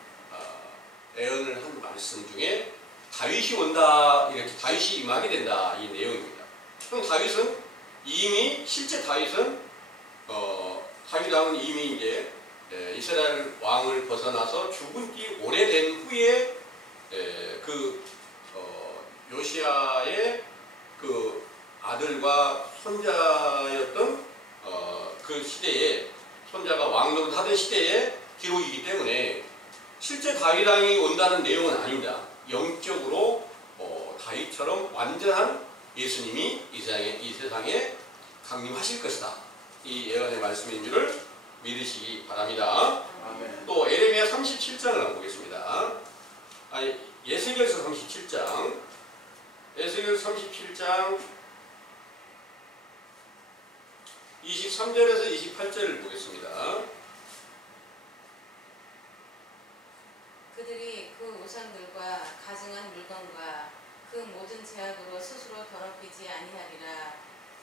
예언을 한 말씀 중에 다윗이 온다, 이렇게 다윗이 임하게 된다, 이 내용입니다. 그럼 다윗은 이미, 실제 다윗은 다윗 왕은 이미 이제 이스라엘 왕을 벗어나서 죽은 지 오래된 후에 요시야의 그 아들과 손자였던 그 시대에, 손자가 왕노릇 하던 시대의 기록이기 때문에 실제 다윗 왕이 온다는 내용은 아닙니다. 영적으로 다윗처럼 완전한 예수님이 이 세상에 강림하실 것이다. 이 예언의 말씀인 줄을 믿으시기 바랍니다. 아멘. 또 에레미야 37장을 한번 보겠습니다. 에스겔서 37장, 에스겔 37장 23절에서 28절을 보겠습니다. 그들이 그 우상들과 가증한 물건과 그 모든 제약으로 스스로 더럽히지 아니하리라.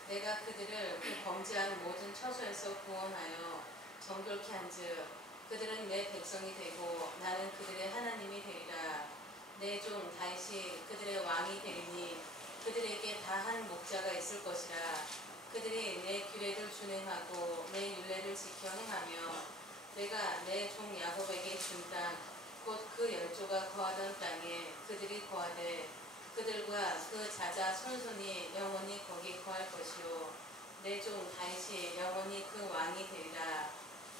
내가 그들을 그 범죄한 모든 처소에서 구원하여 정결케 한즉 그들은 내 백성이 되고 나는 그들의 하나님이 되리라. 내 종 다윗이 그들의 왕이 되리니 그들에게 다 한 목자가 있을 것이라. 그들이 내 규례를 준행하고 내 율례를 지켜 행하며 내가 내 종 야곱에게 준 땅 곧 그 열조가 거하던 땅에 그들이 거하되 그들과 그 자자 손손이 영원히 거기 거할 것이요 내 종 다윗이 영원히 그 왕이 되리라.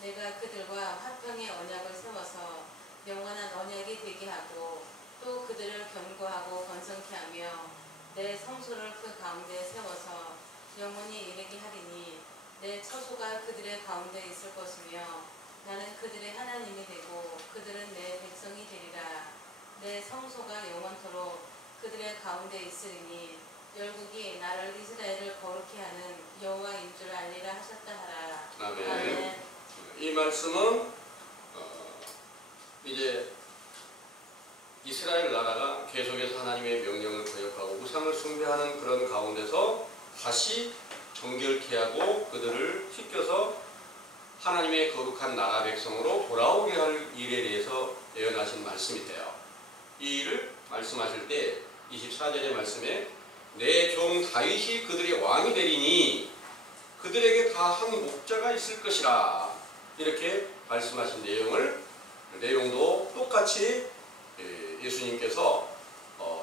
내가 그들과 화평의 언약을 세워서 영원한 언약이 되게 하고 또 그들을 견고하고 번성케 하며 내 성소를 그 가운데 세워서 영원히 이르게 하리니 내 처소가 그들의 가운데 있을 것이며 나는 그들의 하나님이 되고 그들은 내 백성이 되리라. 내 성소가 영원토록 그들의 가운데 있으리니 열국이 나를 이스라엘을 거룩히 하는 여호와인 줄 알리라 하셨다 하라. 아멘. 아멘. 이 말씀은 이제 이스라엘 나라가 계속해서 하나님의 명령을 거역하고 우상을 숭배하는 그런 가운데서 다시 정결케 하고 그들을 씻겨서 하나님의 거룩한 나라 백성으로 돌아오게 할 일에 대해서 예언하신 말씀인데요. 이 일을 말씀하실 때 24절의 말씀에 내 종 다윗이 그들의 왕이 되리니 그들에게 다 한 목자가 있을 것이라 이렇게 말씀하신 내용도 똑같이 예수님께서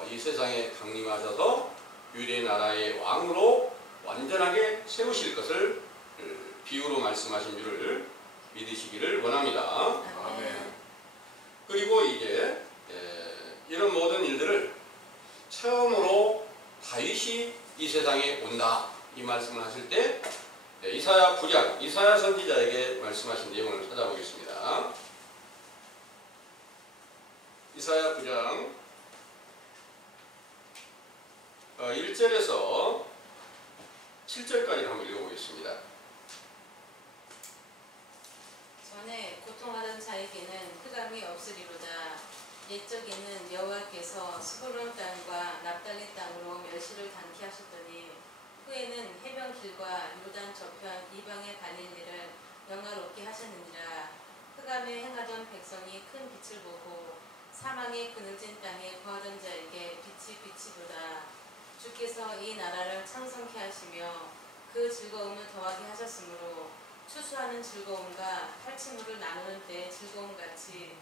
이 세상에 강림하셔서 유대 나라의 왕으로 완전하게 세우실 것을 비유로 말씀하신 줄을 믿으시기를 원합니다. 아멘. 그리고 이제 이런 모든 일들을 처음으로 다윗이 이 세상에 온다 이 말씀을 하실 때 이사야 9장 이사야 선지자에게 말씀하신 내용을 찾아보겠습니다. 이사야 9장 1절에서 7절까지 한번 읽어보겠습니다. 전에 고통하던 자에게는 흑암이 없으리로다. 옛적에는 여호와께서 스불론 땅과 납달리 땅으로 멸시를 당케 하셨더니 후에는 해변길과 요단 저편 이방의 갈릴리를 영화롭게 하셨느니라. 흑암에 행하던 백성이 큰 빛을 보고 사망의 그늘진 땅에 거하던 자에게 빛이 도다. 주께서 이 나라를 창성케 하시며 그 즐거움을 더하게 하셨으므로 추수하는 즐거움과 탈취물을 나누는 때의 즐거움같이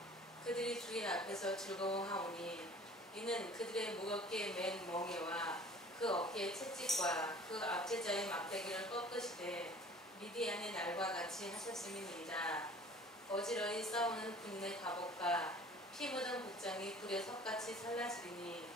그들이 주의 앞에서 즐거워하오니 이는 그들의 무겁게 맨 멍에와 그 어깨의 채찍과 그 압제자의 막대기를 꺾으시되 미디안의 날과 같이 하셨음이니이다. 어지러이 싸우는 군인의 갑옷과 피 묻은 복장이 불에 석같이 살라지리니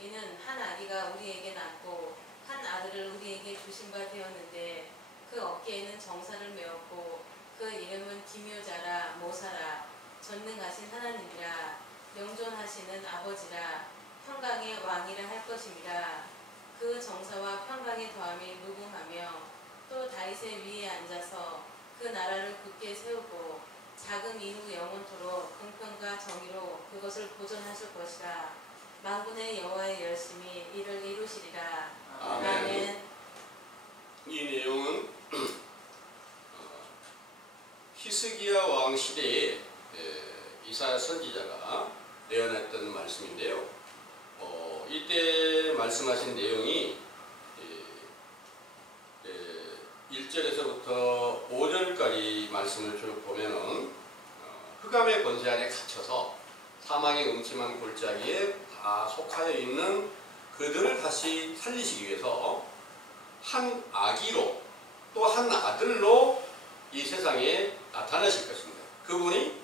이는 한 아기가 우리에게 낳고 한 아들을 우리에게 주신 바 되었는데 그 어깨에는 정사를 메었고 그 이름은 기묘자라 모사라 전능하신 하나님이라 영존하시는 아버지라 평강의 왕이라 할 것임이라. 그 정사와 평강의 더함이 무궁하며 또 다윗의 위에 앉아서 그 나라를 굳게 세우고 자금 이후 영원토록 공평과 정의로 그것을 보존하실 것이라. 만군의 여호와의 열심히 이를 이루시리라. 아멘. 아멘. 이 내용은 히스기야 왕 시대에 이사야 선지자가 예언했던 말씀인데요. 이때 말씀하신 내용이 1절에서부터 5절까지 말씀을 쭉 보면은 흑암의 권세 안에 갇혀서 사망의 음침한 골짜기에 다 속하여 있는 그들을 다시 살리시기 위해서 한 아기로 또 한 아들로 이 세상에 나타나실 것입니다. 그분이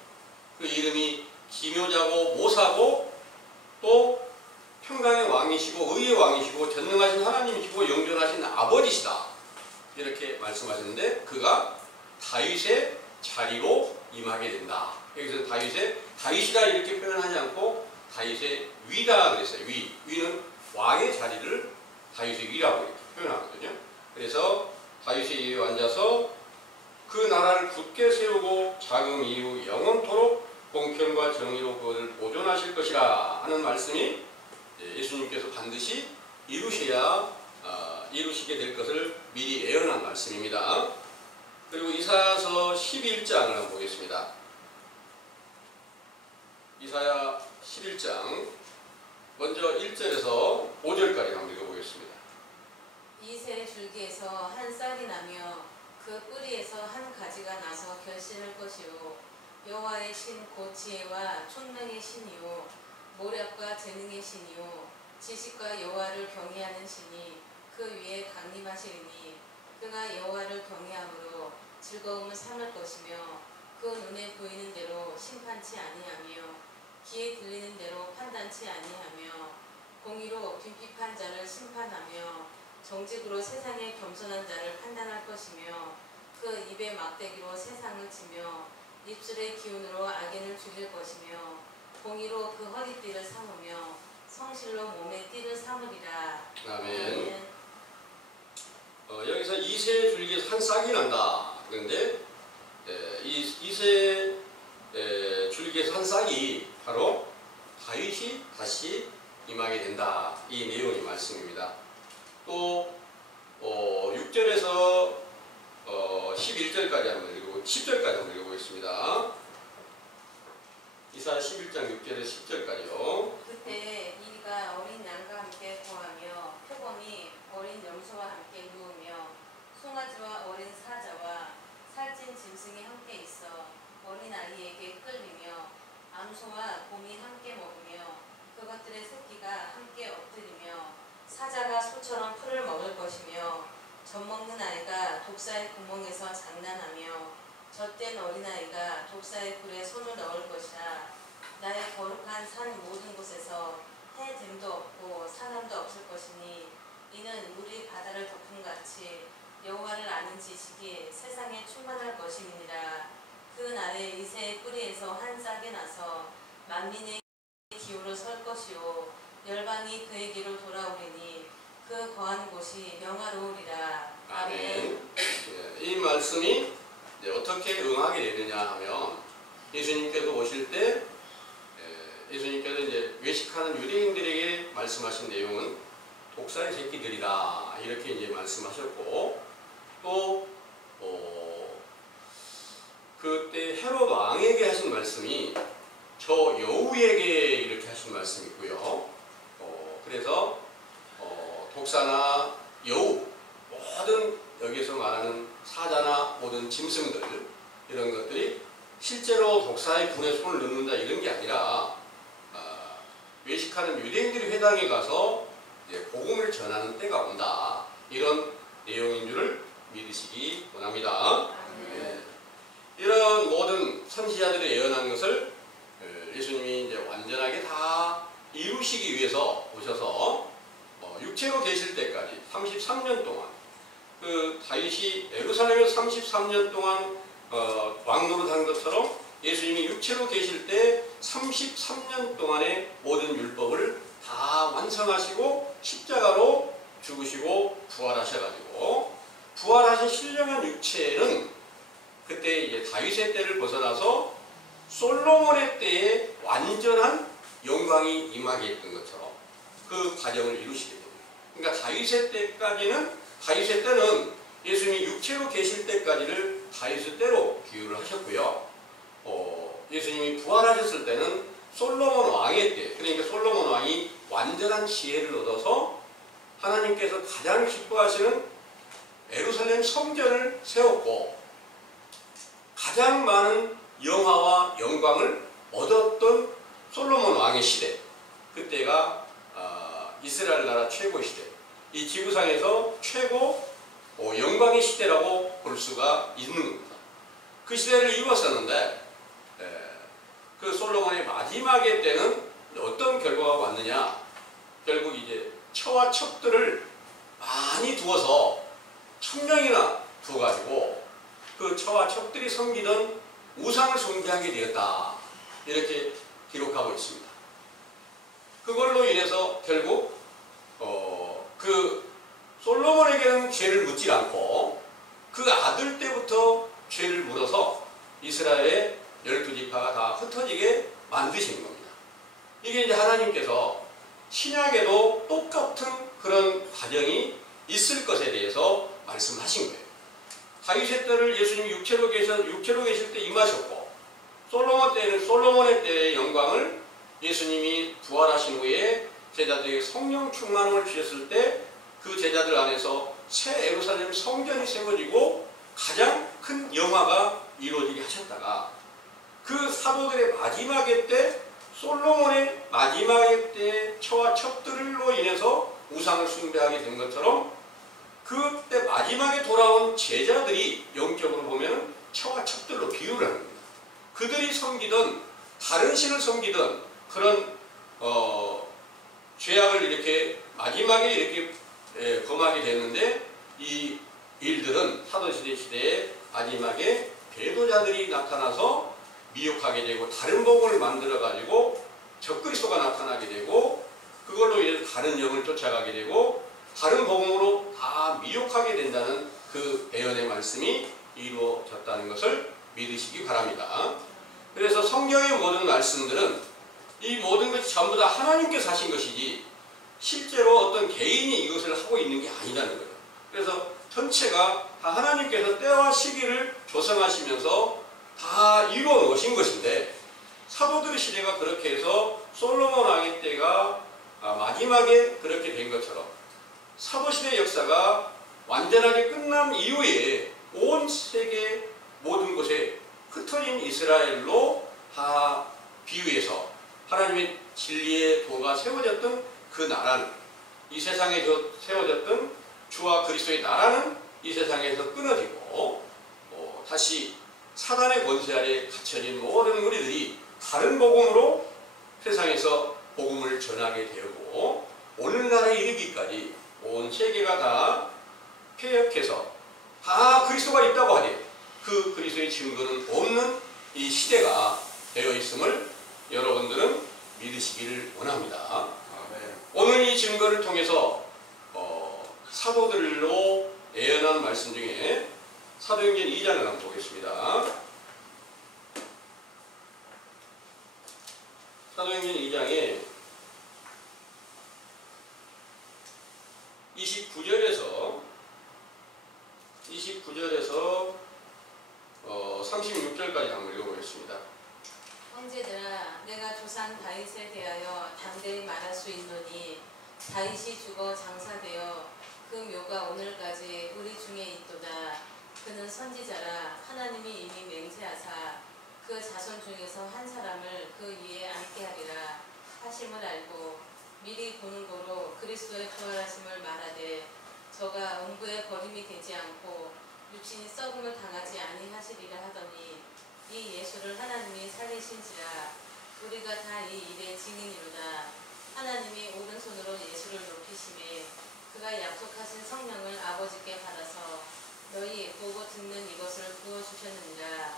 그 이름이 기묘자고 모사고 또 평강의 왕이시고 의의 왕이시고 전능하신 하나님이시고 영존하신 아버지시다. 이렇게 말씀하셨는데 그가 다윗의 자리로 임하게 된다. 여기서 다윗이다 이렇게 표현하지 않고 다윗의 위다 그랬어요. 위는 왕의 자리를 다윗의 위라고 이렇게 표현하거든요. 그래서 다윗의 위에 앉아서 그 나라를 굳게 세우고 자금 이후 영원토록 공평과 정의로 그것을 보존하실 것이라 하는 말씀이 예수님께서 반드시 이루시게 될 것을 미리 예언한 말씀입니다. 그리고 이사야서 11장을 한번 보겠습니다. 이사야 11장 먼저 1절에서 5절까지 한번 읽어보겠습니다. 이새 줄기에서 한 싹이 나며 그 뿌리에서 한 가지가 나서 결실할 것이요 여호와의 신 곧 지혜와 총명의 신이요 모략과 재능의 신이요 지식과 여호와를 경외하는 신이 그 위에 강림하시리니 그가 여호와를 경외함으로 즐거움을 삼을 것이며 그 눈에 보이는 대로 심판치 아니하며 귀에 들리는 대로 판단치 아니하며 공의로 빈핍한 자를 심판하며 정직으로 세상의 겸손한 자를 판단할 것이며 그 입의 막대기로 세상을 치며 입술의 기운으로 악인을 죽일 것이며 공의로 그 허리띠를 삼으며 성실로 몸의 띠를 삼으리라. 아멘. 여기서 이새 줄기에서 한 싹이 난다. 그런데 이새 줄기에서 한 싹이 바로 다윗이 다시 임하게 된다. 이 내용의 말씀입니다. 또 6절에서 11절까지 한번 읽어보고 10절까지 한번 읽어보겠습니다. 이사야 11장 6절에서 10절까지요. 그때 이리가 어린 양과 함께 거하며 표범이 어린 염소와 함께 누우며 송아지와 어린 사자와 살찐 짐승이 함께 있어 어린 아이에게 끌리며 암소와 곰이 함께 먹으며 그것들의 새끼가 함께 엎드리며 사자가 소처럼 풀을 먹을 것이며 젖먹는 아이가 독사의 구멍에서 장난하며 젖된 어린아이가 독사의 굴에 손을 넣을 것이라. 나의 거룩한 산 모든 곳에서 해됨도 없고 사람도 없을 것이니 이는 물이 바다를 덮음같이 여호와를 아는 지식이 세상에 충만할 것임이니라. 그 날에 이새의 뿌리에서 한 싹이 나서 만민의 기후로 설 것이요 열방이 그에게로 돌아오리니 그 거한 곳이 영화로우리라. 아멘. 이 말씀이 어떻게 응하게 되느냐 하면 예수님께서 오실 때 예수님께서 이제 외식하는 유대인들에게 말씀하신 내용은 독사의 새끼들이다 이렇게 이제 말씀하셨고 또 그때 헤롯 왕에게 하신 말씀이 저 여우에게 이렇게 하신 말씀이 있고요. 그래서 독사나 여우 모든 여기서 말하는 사자나 모든 짐승들 이런 것들이 실제로 독사의 굴에 손을 넣는다 이런 게 아니라 외식하는 유대인들이 회당에 가서 이제 복음을 전하는 때가 온다 이런 내용인 줄을 믿으시기 원합니다. 네. 이런 모든 선지자들의 예언한 것을 예수님이 이제 완전하게 다 이루시기 위해서 오셔서 육체로 계실 때까지 33년 동안 그 다윗이 예루살렘에서 33년 동안 왕노릇한 것처럼 예수님이 육체로 계실 때 33년 동안의 모든 율법을 다 완성하시고 십자가로 죽으시고 부활하셔가지고 부활하신 신령한 육체는 그때 이제 다윗의 때를 벗어나서 솔로몬의 때에 완전한 영광이 임하게 했던 것처럼 그 과정을 이루시게 됩니다. 그러니까 다윗의 때는 예수님이 육체로 계실 때까지를 다윗의 때로 기유를 하셨고요. 예수님이 부활하셨을 때는 솔로몬 왕의 때, 그러니까 솔로몬 왕이 완전한 지혜를 얻어서 하나님께서 가장 기뻐하시는 예루살렘 성전을 세웠고 가장 많은 영화와 영광을 얻었던 솔로몬 왕의 시대, 그때가 이스라엘 나라 최고 시대, 이 지구상에서 최고 영광의 시대라고 볼 수가 있는 겁니다. 그 시대를 이루었었는데 그 솔로몬의 마지막의 때는 어떤 결과가 왔느냐? 결국 이제 처와 척들을 많이 두어서 1000명이나 두어가지고 그 처와 척들이 섬기던 우상을 숭배하게 되었다. 이렇게 기록하고 있습니다. 그걸로 인해서 결국 그 솔로몬에게는 죄를 묻지 않고 그 아들 때부터 죄를 물어서 이스라엘의 12지파가 다 흩어지게 만드신 겁니다. 이게 이제 하나님께서 신약에도 똑같은 그런 과정이 있을 것에 대해서 말씀하신 거예요. 다윗의 때를 예수님이 육체로 계실 때 임하셨고, 솔로몬의 때의 영광을 예수님이 부활하신 후에 제자들에게 성령 충만함을 주셨을 때 그 제자들 안에서 새 예루살렘 성전이 세워지고 가장 큰 영화가 이루어지게 하셨다가, 그 사도들의 마지막의 때, 솔로몬의 마지막의 때의 처와 척들로 인해서 우상을 숭배하게 된 것처럼 그때 마지막에 돌아온 제자들이 영적으로 보면 처와 척들로 비유를 하는 겁니다. 그들이 섬기던 다른 신을 섬기던 그런 죄악을 이렇게 마지막에 이렇게 범하게 됐는데, 이 일들은 사도시대 시대에 마지막에 배도자들이 나타나서 미혹하게 되고 다른 복음을 만들어 가지고 적그리스도가 나타나게 되고 그걸로 인해서 다른 영을 쫓아가게 되고 다른 복음으로 다 미혹하게 된다는 그 예언의 말씀이 이루어졌다는 것을 믿으시기 바랍니다. 그래서 성경의 모든 말씀들은 이 모든 것이 전부 다 하나님께서 하신 것이지 실제로 어떤 개인이 이것을 하고 있는 게 아니라는 거예요. 그래서 전체가 다 하나님께서 때와 시기를 조성하시면서 다 이루어 놓으신 것인데, 사도들의 시대가 그렇게 해서 솔로몬 왕의 때가 마지막에 그렇게 된 것처럼 사도시대 역사가 완전하게 끝난 이후에 온 세계 모든 곳에 흩어진 이스라엘로 다 비유해서 하나님의 진리의 도가 세워졌던 그 나라는, 이 세상에 세워졌던 주와 그리스도의 나라는 이 세상에서 끊어지고 다시 사단의 권세 아래 갇혀진 모든 우리들이 다른 복음으로 세상에서 복음을 전하게 되고 오늘날에 이르기까지 온 세계가 다 폐역해서 다 그리스도가 있다고 하니 그 그리스도의 증거는 없는 이 시대가 되어 있음을 여러분들은 믿으시기를 원합니다. 오늘 이 증거를 통해서 사도들로 예언한 말씀 중에 사도행전 2장을 한번 보겠습니다. 사도행전 2장에 29절에서 36절까지 한번 읽어보겠습니다. 형제들아, 내가 조상 다윗에 대하여 담대히 말할 수 있노니 다윗이 죽어 장사되어 그 묘가 오늘까지 우리 중에 있도다. 그는 선지자라 하나님이 이미 맹세하사 그 자손 중에서 한 사람을 그 위에 앉게 하리라 하심을 알고 미리 보는 고로 그리스도의 부활하심을 말하되 저가 음부에 버림이 되지 않고 육신이 썩음을 당하지 아니하시리라 하더니 이 예수를 하나님이 살리신지라 우리가 다 이 일의 증인이로다. 하나님이 오른손으로 예수를 높이심에 그가 약속하신 성령을 아버지께 받아서 너희 보고 듣는 이것을 부어주셨느니라.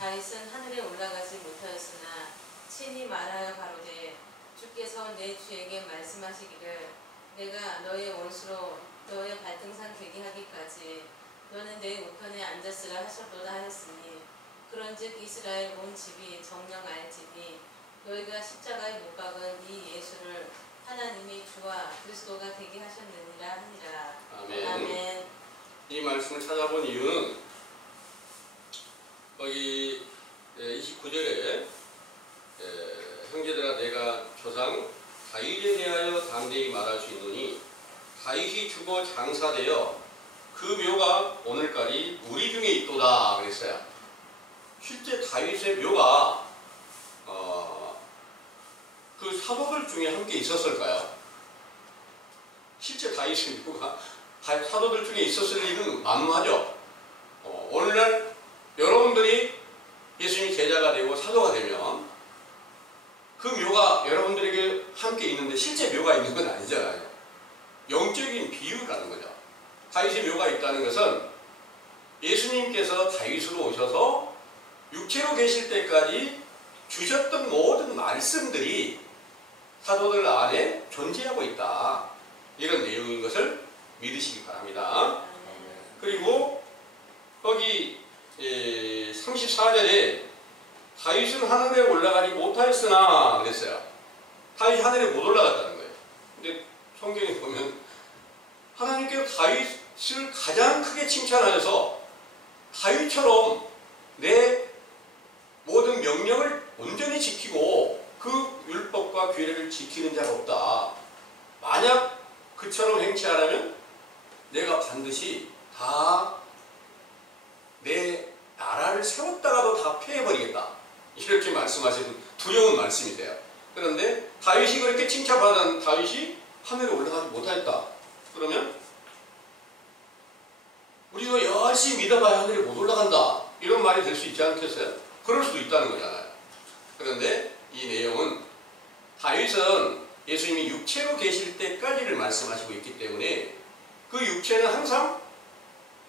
다윗은 하늘에 올라가지 못하였으나 친히 말하여 가로되 주께서 내 주에게 말씀하시기를 내가 너의 원수로 너의 발등상 되게 하기까지 너는 내 우편에 앉았으라 하셨도다 하였으니 그런즉 이스라엘 온 집이 정녕 알지니 너희가 십자가에 못 박은 이 예수를 하나님이 주와 그리스도가 되게 하셨느니라 하니라. 아멘. 아멘. 이 말씀을 찾아본 이유는 거기 29절에 형제들아 내가 조상 다윗에 대하여 담대히 말할 수 있노니 다윗이 죽어 장사되어 그 묘가 오늘까지 우리 중에 있도다 그랬어요. 실제 다윗의 묘가 그 사도들 중에 함께 있었을까요? 실제 다윗의 묘가 사도들 중에 있었을 일은 만무하죠. 오늘날 여러분들이 예수님이 제자가 되고 사도가 되면 그 묘가 여러분들에게 함께 있는데 실제 묘가 있는 건 아니잖아요. 영적인 비유라는 거죠. 다윗의 묘가 있다는 것은 예수님께서 다윗으로 오셔서 육체로 계실 때까지 주셨던 모든 말씀들이 사도들 안에 존재하고 있다. 이런 내용인 것을 믿으시기 바랍니다. 그리고 거기 34절에 다윗은 하늘에 올라가지 못하였으나 그랬어요. 다윗이 하늘에 못 올라갔다는 거예요. 근데 성경에 보면 하나님께서 다윗을 가장 크게 칭찬하셔서 다윗처럼 내 모든 명령을 온전히 지키고 그 율법과 규례를 지키는 자가 없다. 만약 그처럼 행치하려면 내가 반드시 다 내 나라를 세웠다가도 다 폐해버리겠다. 이렇게 말씀하시는 두려운 말씀이세요. 그런데 다윗이 그렇게 칭찬받은 다윗이 하늘에 올라가지 못하였다. 그러면 우리가 열심히 믿어봐야 하늘에 못 올라간다. 이런 말이 될 수 있지 않겠어요? 그럴 수도 있다는 거잖아요. 그런데 이 내용은 다윗은 예수님이 육체로 계실 때까지를 말씀하시고 있기 때문에 그 육체는 항상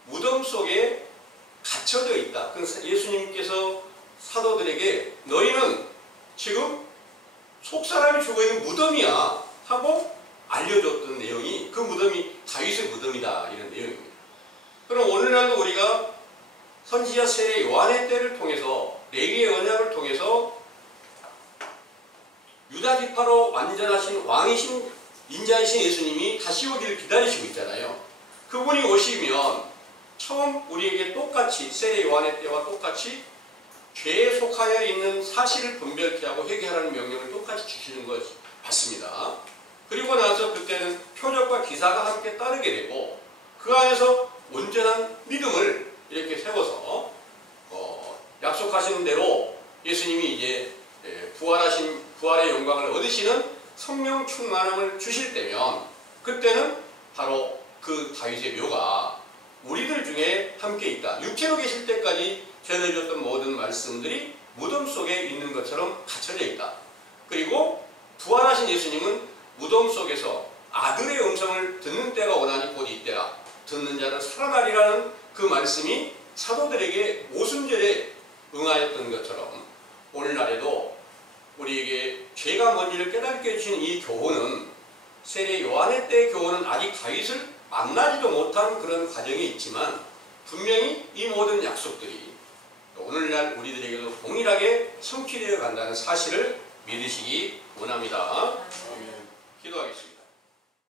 무덤 속에 갇혀져 있다. 그래서 예수님께서 사도들에게 너희는 지금 속사람이 죽어있는 무덤이야 하고 알려줬던 내용이 그 무덤이 다윗의 무덤이다. 이런 내용입니다. 그럼 오늘날도 우리가 선지자 세례 요한의 때를 통해서 레위의 언약을 통해서 유다 지파로 완전하신 왕이신 인자이신 예수님이 다시 오기를 기다리시고 있잖아요. 그분이 오시면 처음 우리에게 똑같이 세례 요한의 때와 똑같이 죄에 속하여 있는 사실을 분별케 하고 회개하라는 명령을 똑같이 주시는 것이 맞습니다. 그리고 나서 그때는 표적과 기사가 함께 따르게 되고 그 안에서 온전한 믿음을 이렇게 세워서 약속하신 대로 예수님이 이제 부활의 영광을 얻으시는 성령 충만함을 주실 때면 그때는 바로 그 다윗의 묘가 우리들 중에 함께 있다. 육체로 계실 때까지 전해줬던 모든 말씀들이 무덤 속에 있는 것처럼 갇혀져 있다. 그리고 부활하신 예수님은 무덤 속에서 아들의 음성을 듣는 때가 오나니 곧 이때라. 듣는 자는 살아나리라는 그 말씀이 사도들에게 오순절에 응하였던 것처럼 오늘날에도 우리에게 죄가 뭔지를 깨닫게 해주신 이 교훈은 세례 요한의 때 교훈은 아직 다윗을 만나지도 못한 그런 과정이 있지만 분명히 이 모든 약속들이 오늘날 우리들에게도 동일하게 성취되어 간다는 사실을 믿으시기 원합니다. 기도하겠습니다.